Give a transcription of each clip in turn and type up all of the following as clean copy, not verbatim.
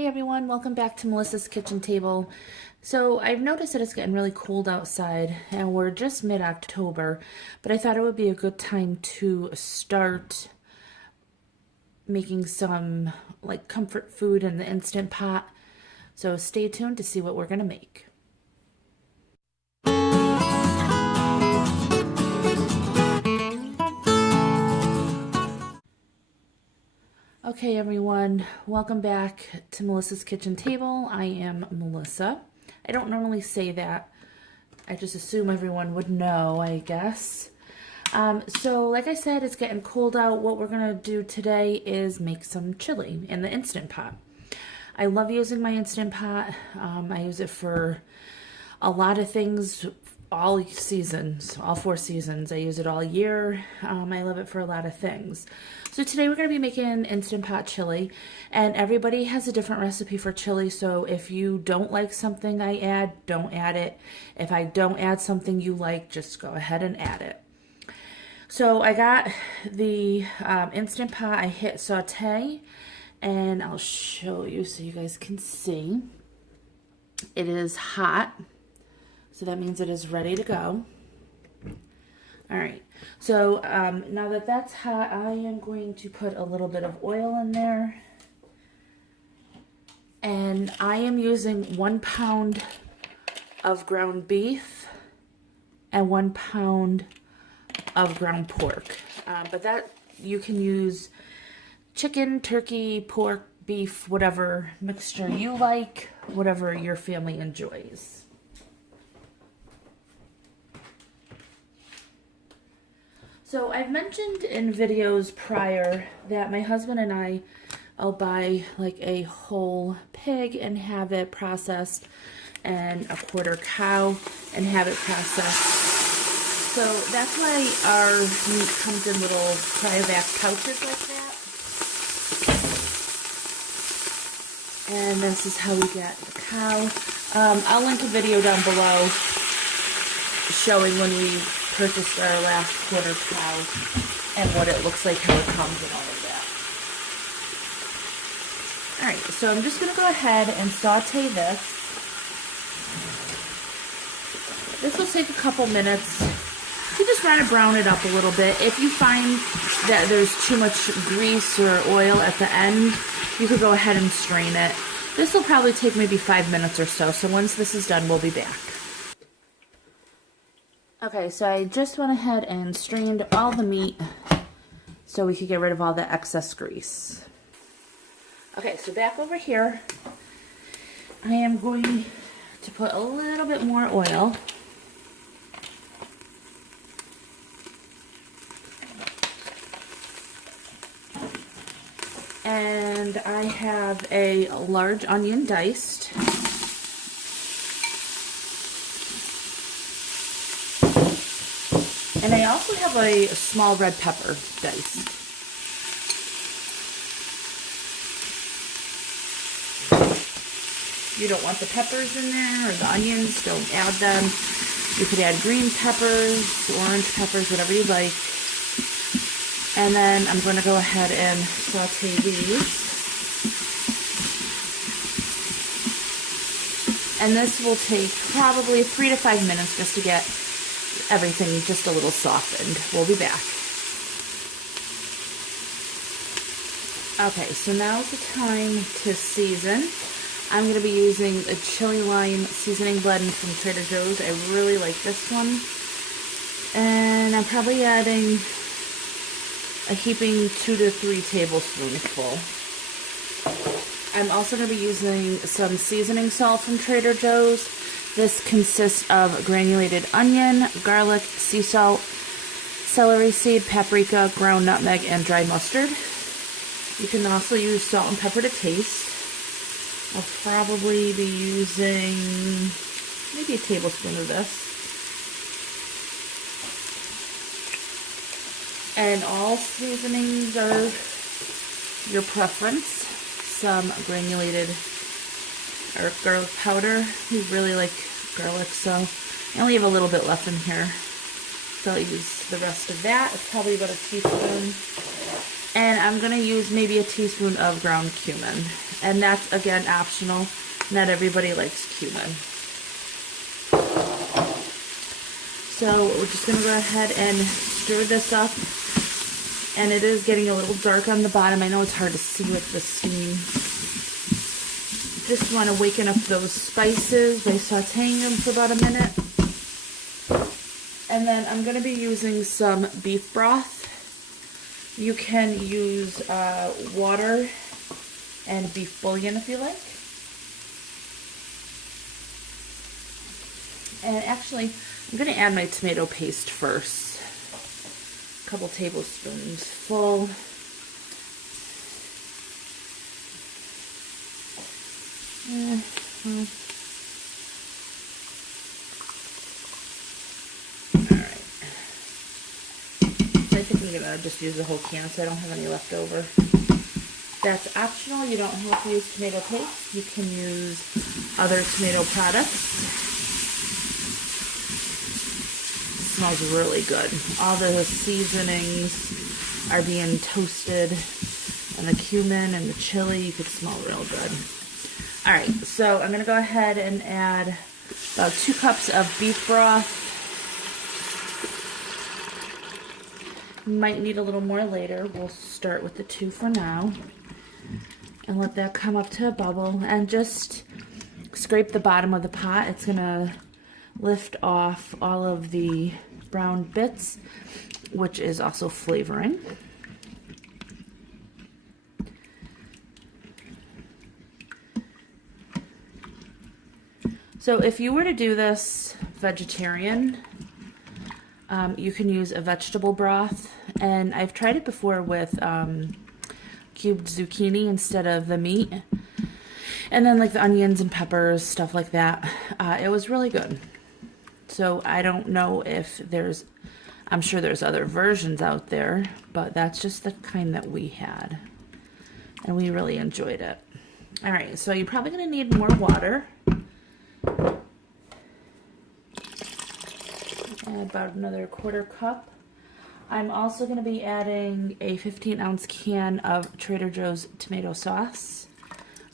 Hey everyone, welcome back to Melissa's Kitchen Table. So I've noticed that it's getting really cold outside and we're just mid-October, but I thought it would be a good time to start making some like comfort food in the Instant Pot. So stay tuned to see what we're gonna make. Okay everyone, welcome back to Melissa's Kitchen Table. I am Melissa. I don't normally say that. I just assume everyone would know, I guess. So like I said, it's getting cold out. What we're gonna do today is make some chili in the Instant Pot. I love using my Instant Pot. I use it for a lot of things, all seasons, all 4 seasons. I use it all year. I love it for a lot of things. So today we're going to be making Instant Pot chili, and everybody has a different recipe for chili. So if you don't like something I add, don't add it. If I don't add something you like, just go ahead and add it. So I got the Instant Pot. I hit saute, and I'll show you so you guys can see. It is hot. So that means it is ready to go. All right, so now that that's hot, I am going to put a little bit of oil in there. And I am using 1 pound of ground beef and 1 pound of ground pork. But that you can use chicken, turkey, pork, beef, whatever mixture you like, whatever your family enjoys. So I've mentioned in videos prior that my husband and I'll buy like a whole pig and have it processed, and a quarter cow and have it processed. So that's why our meat comes in little cryovac pouches like that. And this is how we get the cow. I'll link a video down below showing when we purchased our last quarter cow and what it looks like, how it comes, and all of that. Alright, so I'm just going to go ahead and saute this. This will take a couple minutes. You just want to brown it up a little bit. If you find that there's too much grease or oil at the end, you could go ahead and strain it. This will probably take maybe 5 minutes or so. So once this is done, we'll be back. Okay, so I just went ahead and strained all the meat so we could get rid of all the excess grease. Okay, so back over here, I am going to put a little bit more oil. And I have a large onion diced. And I also have a small red pepper diced. You don't want the peppers in there or the onions, don't add them. You could add green peppers, orange peppers, whatever you like. And then I'm going to go ahead and saute these. And this will take probably 3 to 5 minutes just to get everything just a little softened. We'll be back. Okay, so now's the time to season. I'm going to be using a chili lime seasoning blend from Trader Joe's. I really like this one. And I'm probably adding a heaping 2 to 3 tablespoonfuls. I'm also going to be using some seasoning salt from Trader Joe's. This consists of granulated onion, garlic, sea salt, celery seed, paprika, ground nutmeg, and dry mustard. You can also use salt and pepper to taste. I'll probably be using maybe a tablespoon of this. And all seasonings are your preference. Some granulated or garlic powder. We really like garlic, so I only have a little bit left in here. So I'll use the rest of that. It's probably about a teaspoon. And I'm going to use maybe a teaspoon of ground cumin. And that's, again, optional. Not everybody likes cumin. So we're just going to go ahead and stir this up. And it is getting a little dark on the bottom. I know it's hard to see with the steam. Just want to waken up those spices by sauteing them for about a minute. And then I'm going to be using some beef broth. You can use water and beef bouillon if you like. And actually, I'm going to add my tomato paste first. A couple tablespoons full. Alright. So I think I'm going to just use the whole can so I don't have any left over. That's optional. You don't have to use tomato paste. You can use other tomato products. Smells really good. All the seasonings are being toasted, and the cumin and the chili, you could smell real good. Alright, so I'm going to go ahead and add about 2 cups of beef broth. Might need a little more later. We'll start with the 2 for now. And let that come up to a bubble. And just scrape the bottom of the pot. It's going to lift off all of the brown bits, which is also flavoring. So if you were to do this vegetarian, you can use a vegetable broth, and I've tried it before with cubed zucchini instead of the meat, and then like the onions and peppers, stuff like that. It was really good. So I don't know if I'm sure there's other versions out there, but that's just the kind that we had, and we really enjoyed it. All right, so you're probably going to need more water. Add about another 1/4 cup. I'm also going to be adding a 15-ounce can of Trader Joe's tomato sauce.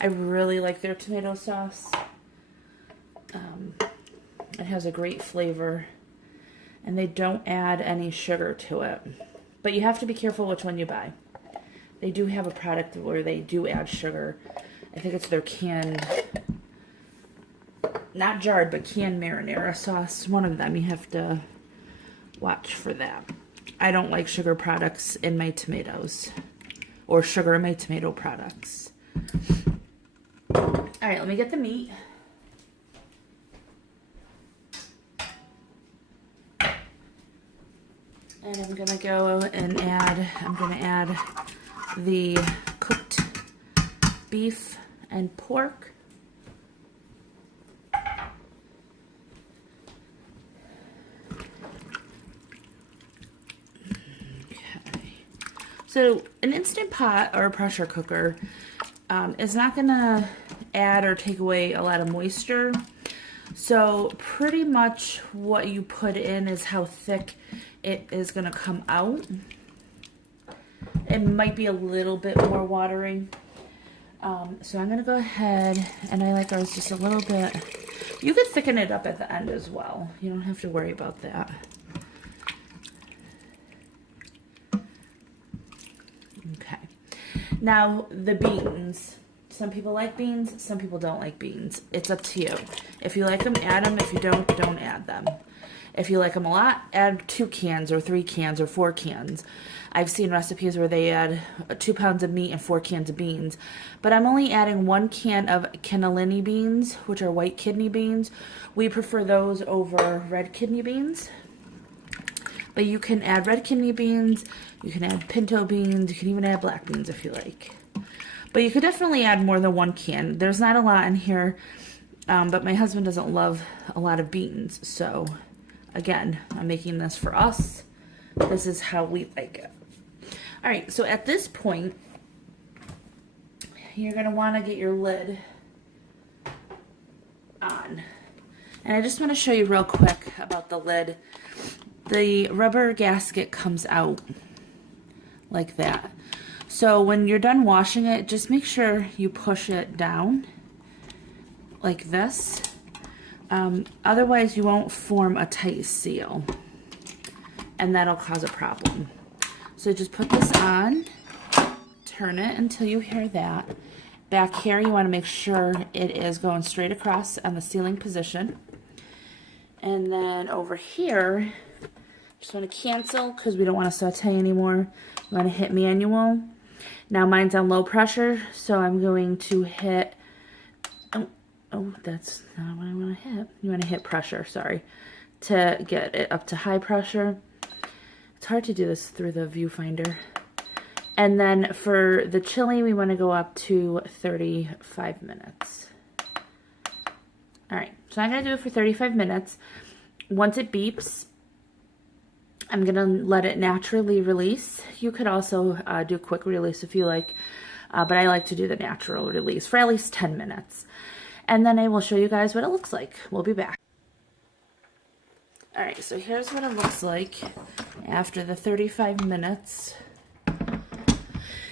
I really like their tomato sauce. It has a great flavor, and they don't add any sugar to it. But you have to be careful which one you buy. They do have a product where they do add sugar. I think it's their canned, not jarred, but canned marinara sauce. One of them. You have to watch for that. I don't like sugar products in my tomatoes, or sugar in my tomato products. All right, let me get the meat. And I'm gonna go and add the cooked beef and pork. So an Instant Pot or a pressure cooker is not going to add or take away a lot of moisture. So pretty much what you put in is how thick it is going to come out. It might be a little bit more watery. So I'm going to go ahead, and I like ours just a little bit. You could thicken it up at the end as well. You don't have to worry about that. Okay. Now, the beans. Some people like beans, some people don't like beans. It's up to you. If you like them, add them. If you don't add them. If you like them a lot, add 2 cans or 3 cans or 4 cans. I've seen recipes where they add 2 pounds of meat and 4 cans of beans. But I'm only adding 1 can of cannellini beans, which are white kidney beans. We prefer those over red kidney beans. But you can add red kidney beans, you can add pinto beans, you can even add black beans if you like. But you could definitely add more than 1 can. There's not a lot in here, but my husband doesn't love a lot of beans. So, again, I'm making this for us. This is how we like it. All right, so at this point, you're going to want to get your lid on. And I just want to show you real quick about the lid. The rubber gasket comes out like that. So when you're done washing it, just make sure you push it down like this. Otherwise you won't form a tight seal, and that'll cause a problem. So just put this on, turn it until you hear that. Back here you want to make sure it is going straight across on the sealing position. And then over here, just want to cancel because we don't want to saute anymore. You want to hit manual. Now mine's on low pressure, so I'm going to hit, oh, that's not what I want to hit. You want to hit pressure, sorry, to get it up to high pressure. It's hard to do this through the viewfinder. And then for the chili, we want to go up to 35 minutes. All right, so I'm going to do it for 35 minutes. Once it beeps, I'm going to let it naturally release. You could also do quick release if you like, but I like to do the natural release for at least 10 minutes. And then I will show you guys what it looks like. We'll be back. All right, so here's what it looks like after the 35 minutes.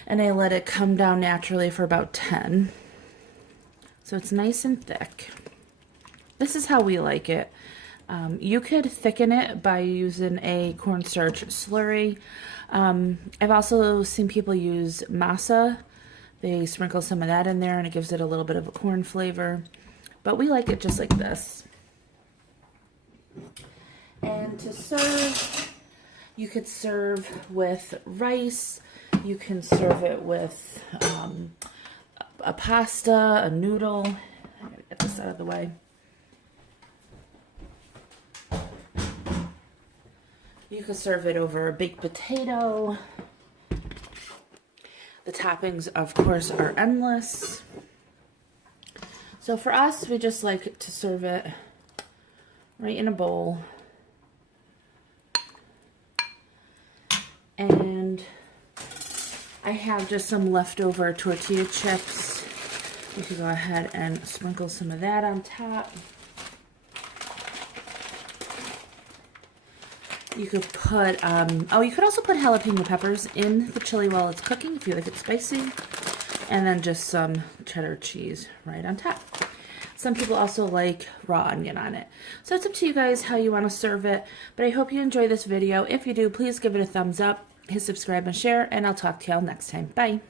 And I let it come down naturally for about 10. So it's nice and thick. This is how we like it. You could thicken it by using a cornstarch slurry. I've also seen people use masa. They sprinkle some of that in there and it gives it a little bit of a corn flavor. But we like it just like this. And to serve, you could serve with rice. You can serve it with a pasta, a noodle. I gotta get this out of the way. You could serve it over a baked potato. The toppings, of course, are endless. So for us, we just like to serve it right in a bowl. And I have just some leftover tortilla chips. You could go ahead and sprinkle some of that on top. You could put, you could also put jalapeno peppers in the chili while it's cooking if you like it spicy. And then just some cheddar cheese right on top. Some people also like raw onion on it. So it's up to you guys how you want to serve it. But I hope you enjoy this video. If you do, please give it a thumbs up, hit subscribe and share, and I'll talk to y'all next time. Bye.